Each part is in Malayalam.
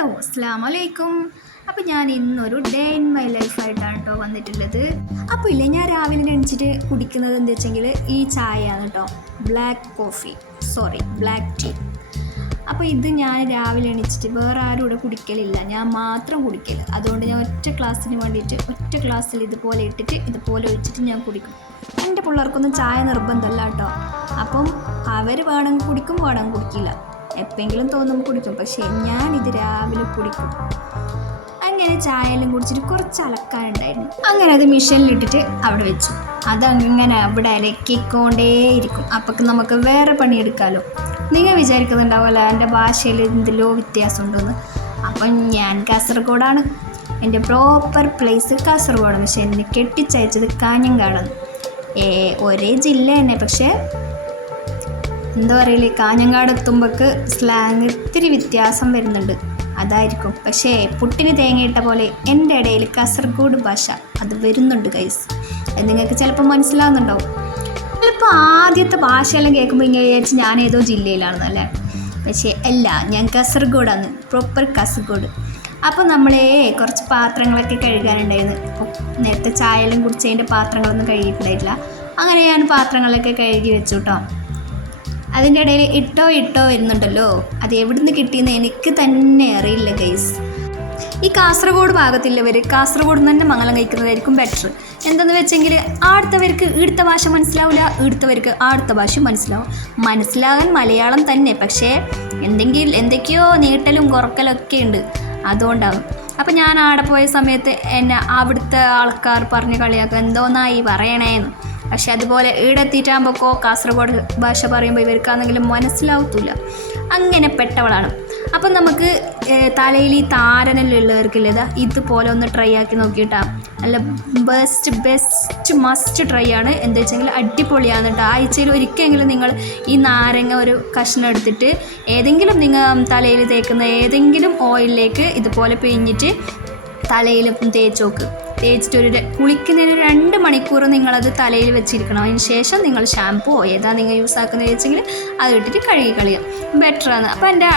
ഹലോ അസ്സാം വലൈക്കും അപ്പോൾ ഞാൻ ഇന്നൊരു ഡേ ഇൻ മൈ ലൈഫായിട്ടാണ് കേട്ടോ വന്നിട്ടുള്ളത്. അപ്പോൾ ഇല്ലേ ഞാൻ രാവിലെ എണീച്ചിട്ട് കുടിക്കുന്നത് എന്താ വെച്ചെങ്കിൽ ഈ ചായയാണ് കേട്ടോ black coffee sorry black tea അപ്പോൾ ഇത് ഞാൻ രാവിലെ എണീച്ചിട്ട് വേറെ ആരും ഇവിടെ കുടിക്കലില്ല. ഞാൻ മാത്രം കുടിക്കൽ. അതുകൊണ്ട് ഞാൻ ഒറ്റ ക്ലാസ്സിന് വേണ്ടിയിട്ട് ഒറ്റ ക്ലാസ്സിൽ ഇതുപോലെ ഇട്ടിട്ട് ഇതുപോലെ ഒഴിച്ചിട്ട് ഞാൻ കുടിക്കും. എന്റെ പിള്ളേർക്കൊന്നും ചായ നിർബന്ധമല്ല കേട്ടോ അപ്പം അവർ വേണമെങ്കിൽ കുടിക്കും വേണമെങ്കിൽ കുടിക്കില്ല. എപ്പെങ്കിലും തോന്നുമ്പോൾ കുടിക്കും. പക്ഷേ ഞാൻ ഇത് രാവിലെ കുടിക്കും. അങ്ങനെ ചായയെല്ലാം കുടിച്ചിട്ട് കുറച്ച് അലക്കാനുണ്ടായിരുന്നു അങ്ങനെ അത് മിഷനിലിട്ടിട്ട് അവിടെ വെച്ചു. അതങ്ങനെ അവിടെ അലക്കിക്കൊണ്ടേയിരിക്കും. അപ്പം നമുക്ക് വേറെ പണിയെടുക്കാമല്ലോ നിങ്ങൾ വിചാരിക്കുന്നുണ്ടാവുമല്ലോ എന്റെ ഭാഷയിൽ എന്തെല്ലോ വ്യത്യാസമുണ്ടെന്ന്. അപ്പം ഞാൻ കാസർഗോഡാണ്. എന്റെ പ്രോപ്പർ പ്ലേസ് കാസർഗോഡാണ്. പക്ഷെ എന്നെ കെട്ടിച്ചയച്ചത് കാഞ്ഞങ്കാടാണ് ഏ ഒരേ ജില്ല തന്നെ. പക്ഷേ എന്താ പറയില്ലേ കാഞ്ഞങ്ങാട് എത്തുമ്പോൾക്ക് സ്ലാങ് ഇത്തിരി വ്യത്യാസം വരുന്നുണ്ട്. അതായിരിക്കും. പക്ഷേ പുട്ടിന് തേങ്ങയിട്ട പോലെ എന്റെ ഇടയിൽ കാസർഗോഡ് ഭാഷ അത് വരുന്നുണ്ട് ഗൈസ് അത് നിങ്ങൾക്ക് ചിലപ്പോൾ മനസ്സിലാവുന്നുണ്ടാവും ചിലപ്പോൾ ആദ്യത്തെ ഭാഷയെല്ലാം കേൾക്കുമ്പോൾ ഇങ്ങനെ വിചാരിച്ച് ഞാൻ ഏതോ ജില്ലയിലാണെന്നല്ലേ പക്ഷേ അല്ല. ഞാൻ കാസർഗോഡാണ്. പ്രോപ്പർ കാസർഗോഡ്. അപ്പോൾ നമ്മളെ കുറച്ച് പാത്രങ്ങളൊക്കെ കഴുകാനുണ്ടായിരുന്നു. നേരത്തെ ചായയെല്ലാം കുടിച്ചതിന്റെ പാത്രങ്ങളൊന്നും കഴുകിയിട്ടുണ്ടായിട്ടില്ല. അങ്ങനെ ഞാൻ പാത്രങ്ങളൊക്കെ കഴുകി വെച്ചു കേട്ടോ അതിന്റെ ഇടയിൽ ഇട്ടോ ഇട്ടോ വരുന്നുണ്ടല്ലോ അത് എവിടുന്ന് കിട്ടിയെന്ന് എനിക്ക് തന്നെ അറിയില്ല ഗൈസ് ഈ കാസർഗോഡ് ഭാഗത്തുള്ളവർ കാസർഗോഡ് തന്നെ മംഗലം കഴിക്കുന്നതായിരിക്കും ബെറ്റർ എന്തെന്ന് വെച്ചെങ്കിൽ ആടുത്തവർക്ക് ഈടുത്ത ഭാഷ മനസ്സിലാവില്ല ഈടുത്തവർക്ക് ആടുത്ത ഭാഷ മനസ്സിലാവും. മനസ്സിലാകാൻ മലയാളം തന്നെ പക്ഷേ എന്തെങ്കിലും എന്തൊക്കെയോ നീട്ടലും കുറക്കലും ഒക്കെ ഉണ്ട്. അതുകൊണ്ടാവും. അപ്പം ഞാൻ ആടെ പോയ സമയത്ത് എന്നെ അവിടുത്തെ ആൾക്കാർ പറഞ്ഞ് കളിയാക്കുക എന്തോന്നായി പറയണേന്ന്. പക്ഷെ അതുപോലെ ഈടെത്തിയിട്ടാകുമ്പോൾ കാസർഗോഡ് ഭാഷ പറയുമ്പോൾ ഇവർക്കാണെങ്കിലും മനസ്സിലാവത്തില്ല അങ്ങനെ പെട്ടവളാണ്. അപ്പം നമുക്ക് തലയിൽ ഈ താരനെല്ലുള്ളവർക്കില്ലത് ഇതുപോലെ ഒന്ന് ട്രൈ ആക്കി നോക്കിയിട്ടാ. നല്ല ബെസ്റ്റ് ബെസ്റ്റ് മസ്റ്റ് ട്രൈ ആണ്. എന്താ വെച്ചെങ്കിൽ അടിപൊളിയാണ് കേട്ടോ ആഴ്ചയിൽ ഒരിക്കലെങ്കിലും നിങ്ങൾ ഈ നാരങ്ങ ഒരു കഷ്ണം എടുത്തിട്ട് ഏതെങ്കിലും നിങ്ങൾ തലയിൽ തേക്കുന്ന ഏതെങ്കിലും ഓയിലിലേക്ക് ഇതുപോലെ പിഴിഞ്ഞിട്ട് തലയിൽ തേച്ച് നോക്ക്. തേച്ചിട്ട് ഒരു കുളിക്കുന്നതിന് രണ്ട് മണിക്കൂർ നിങ്ങളത് തലയിൽ വെച്ചിരിക്കണം. അതിന് ശേഷം നിങ്ങൾ ഷാമ്പൂ ഏതാ നിങ്ങൾ യൂസ് ആക്കുന്നത് വെച്ചെങ്കിൽ അത് ഇട്ടിട്ട് കഴുകി കളിയും. ആണ്. അപ്പോൾ എന്റെ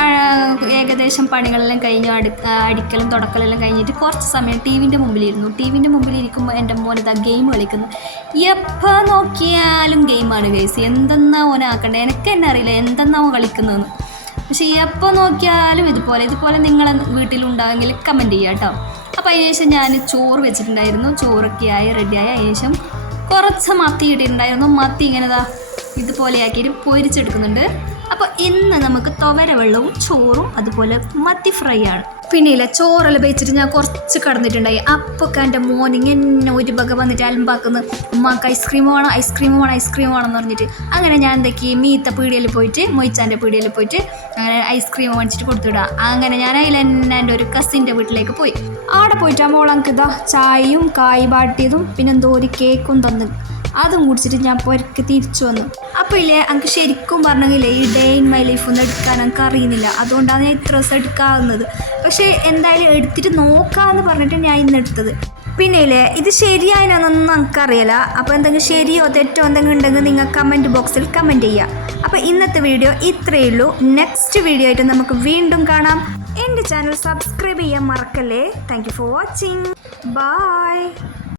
ഏകദേശം പണികളെല്ലാം കഴിഞ്ഞു. അടു അടിക്കലും തുടക്കലെല്ലാം കഴിഞ്ഞിട്ട് കുറച്ച് സമയം ടി വിന്റെ മുമ്പിലിരുന്നു. ടി വിന്റെ മുമ്പിൽ ഇരിക്കുമ്പോൾ എന്റെ മോൻ ഇതാ ഗെയിം കളിക്കുന്നു. എപ്പോൾ നോക്കിയാലും ഗെയിമാണ് ഗൈസ് എന്തെന്നാ ഓനാക്കണ്ടേ എനിക്ക് തന്നെ അറിയില്ല എന്തെന്നാ ഓൻ കളിക്കുന്നതെന്ന്. പക്ഷേ എപ്പോൾ നോക്കിയാലും ഇതുപോലെ. ഇതുപോലെ നിങ്ങൾ വീട്ടിലുണ്ടാകുമെങ്കിൽ കമന്റ് ചെയ്യാം കേട്ടോ അപ്പോൾ അതിന് ശേഷം ഞാൻ ചോറ് വെച്ചിട്ടുണ്ടായിരുന്നു. ചോറൊക്കെ ആയി റെഡിയായി അതിന് ശേഷം കുറച്ച് മത്തി ഇട്ടിട്ടുണ്ടായിരുന്നു. മത്തി ഇങ്ങനെ ഇതാ ഇതുപോലെ പൊരിച്ചെടുക്കുന്നുണ്ട്. അപ്പോൾ ഇന്ന് നമുക്ക് തുവര വെള്ളവും ചോറും അതുപോലെ മത്തി ഫ്രൈ ആണ്. പിന്നെ ഇല്ല ചോറെല്ലാം വെച്ചിട്ട് ഞാൻ കുറച്ച് കടന്നിട്ടുണ്ടായി. അപ്പോൾ എന്റെ മോർണിംഗ് എന്നെ ഒരു വക വന്നിട്ട് അലമ്പാക്കുന്നു. ഉമ്മാക്ക് ഐസ്ക്രീം വേണം ഐസ്ക്രീം വേണം ഐസ്ക്രീം വേണം എന്ന് പറഞ്ഞിട്ട്. അങ്ങനെ ഞാൻ എന്തൊക്കെ മീത്ത പീടിയയിൽ പോയിട്ട് മൊയ്ച്ചാന്റെ പീടിയയിൽ പോയിട്ട് അങ്ങനെ ഐസ്ക്രീം മേടിച്ചിട്ട് കൊടുത്തുവിടാം. അങ്ങനെ ഞാൻ അതിൽ തന്നെ എന്റെ ഒരു കസിന്റെ വീട്ടിലേക്ക് പോയി. അവിടെ പോയിട്ട് ആ മോളങ്ങൾക്ക് ഇതാ ചായയും കായ് ബാട്ടിയതും പിന്നെന്തോ ഒരു കേക്കും തന്നു. അതും കുടിച്ചിട്ട് ഞാൻ പുരക്ക് തിരിച്ചു വന്നു. ഇല്ലേ എനിക്ക് ശരിക്കും പറഞ്ഞെങ്കിലേ ഈ ഡേ ഇൻ മൈ ലൈഫ് ഒന്നും എടുക്കാൻ എനിക്ക് അറിയുന്നില്ല. അതുകൊണ്ടാണ് ഞാൻ ഇത്ര ദിവസം എടുക്കാവുന്നത് പക്ഷേ എന്തായാലും എടുത്തിട്ട് നോക്കാമെന്ന് പറഞ്ഞിട്ട് ഞാൻ ഇന്ന് എടുത്തത്. പിന്നെ ഇല്ലേ ഇത് ശരിയായതിനൊന്നും നമുക്കറിയില്ല അപ്പോൾ എന്തെങ്കിലും ശരിയോ തെറ്റോ എന്തെങ്കിലും ഉണ്ടെങ്കിൽ നിങ്ങൾ കമന്റ് ബോക്സിൽ കമന്റ് ചെയ്യുക അപ്പോൾ ഇന്നത്തെ വീഡിയോ ഇത്രയേ ഉള്ളൂ. നെക്സ്റ്റ് വീഡിയോ ആയിട്ട് നമുക്ക് വീണ്ടും കാണാം. എന്റെ ചാനൽ സബ്സ്ക്രൈബ് ചെയ്യാൻ മറക്കല്ലേ? Thank you for watching bye